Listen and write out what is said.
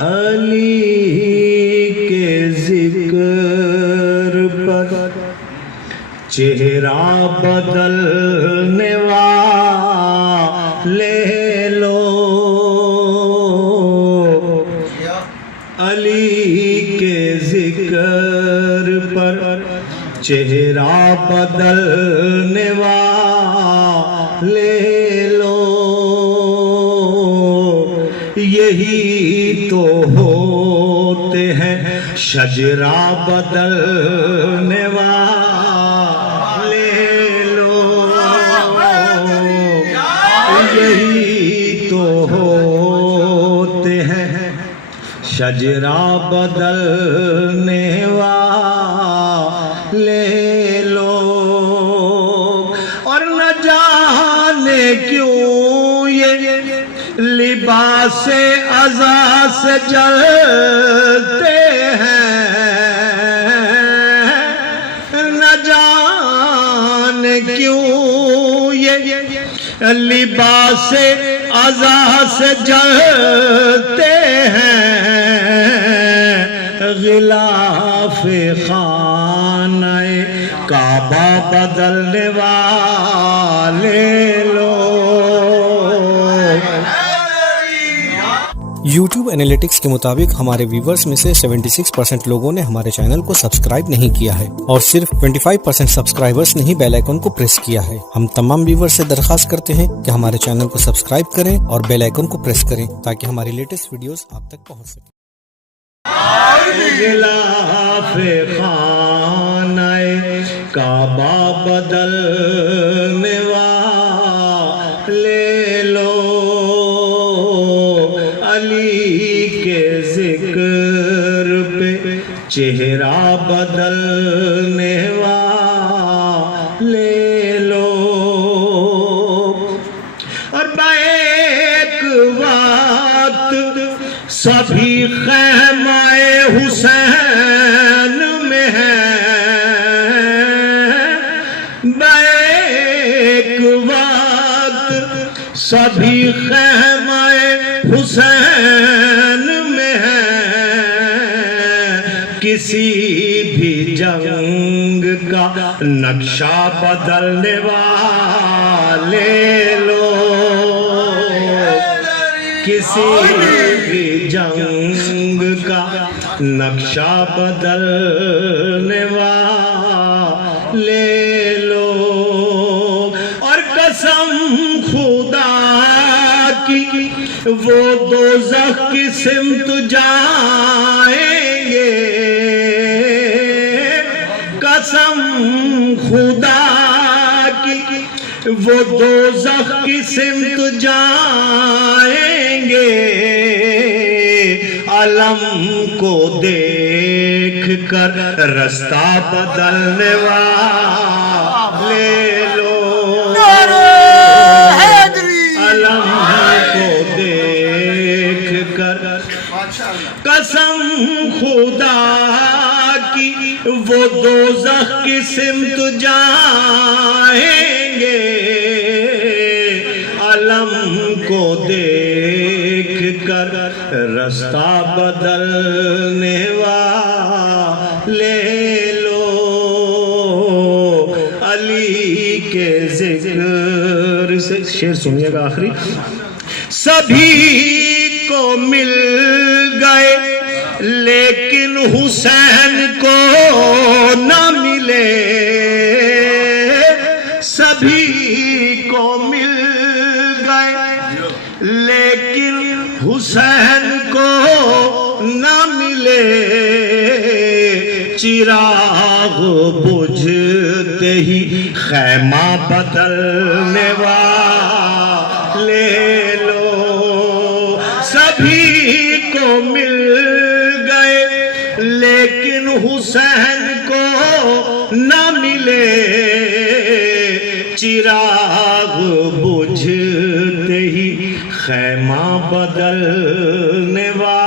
علی کے ذکر پر چہرہ بدلنے والے لوگ، علی کے ذکر پر چہرہ بدلنے والے لوگ، یہی تو ہوتے ہیں شجرہ بدلنے والے لوگ، یہی تو ہوتے ہیں شجرہ بدلنے والے لوگ۔ اور نہ جانے کیوں یہ لباس عزا سے جلتے ہیں، نہ جانے کیوں یہ لباس عزا سے جلتے ہیں، غلاف خانہ کعبہ بدلنے والے لوگ۔ یوٹیوب انالیٹکس کے مطابق ہمارے ویورز میں سے 76% لوگوں نے ہمارے چینل کو سبسکرائب نہیں کیا ہے اور صرف 25% سبسکرائبرز نے ہی بیل آئیکن کو پریس کیا ہے۔ ہم تمام ویورز سے درخواست کرتے ہیں کہ ہمارے چینل کو سبسکرائب کریں اور بیل آئیکن کو پریس کریں تاکہ ہماری لیٹسٹ ویڈیوز آپ تک پہنچ سکیں۔ غلاف خانہ کعبہ بدلنے والے لوگ، علی کے ذکر پہ چہرہ بدلنے والے لوگ۔ اور بیک وقت سبھی خیمہ حسین میں ہیں، بیک وقت سبھی خیمہ حسین میں ہیں، کسی بھی جنگ کا نقشہ بدلنے والے لوگ، کسی بھی جنگ کا نقشہ بدلنے والے لوگ۔ اور قسم خدا کی وہ دوزخ کی سمت جائیں گے، قسم خدا کی وہ دوزخ کی سمت جائیں گے، علم کو دیکھ کر رستہ بدلنے والے لوگ، علم کو دیکھ کر قسم خدا کی وہ دوزخ کی سمت جائیں گے، علم کو دیکھ کر رستہ بدلنے والے لوگ، علی کے ذکر سے شعر سنیے گا آخری۔ سبھی کو مل گئے لیکن حسین کو نہ ملے، سبھی کو مل گئے لیکن حسین کو نہ ملے، چراغ بجھتے ہی خیمہ بدلنے والے لوگ، سبھی کو مل گئے لیکن حسین کو نہ ملے، چراغ بجھتے ہی خیمہ بدلنے والے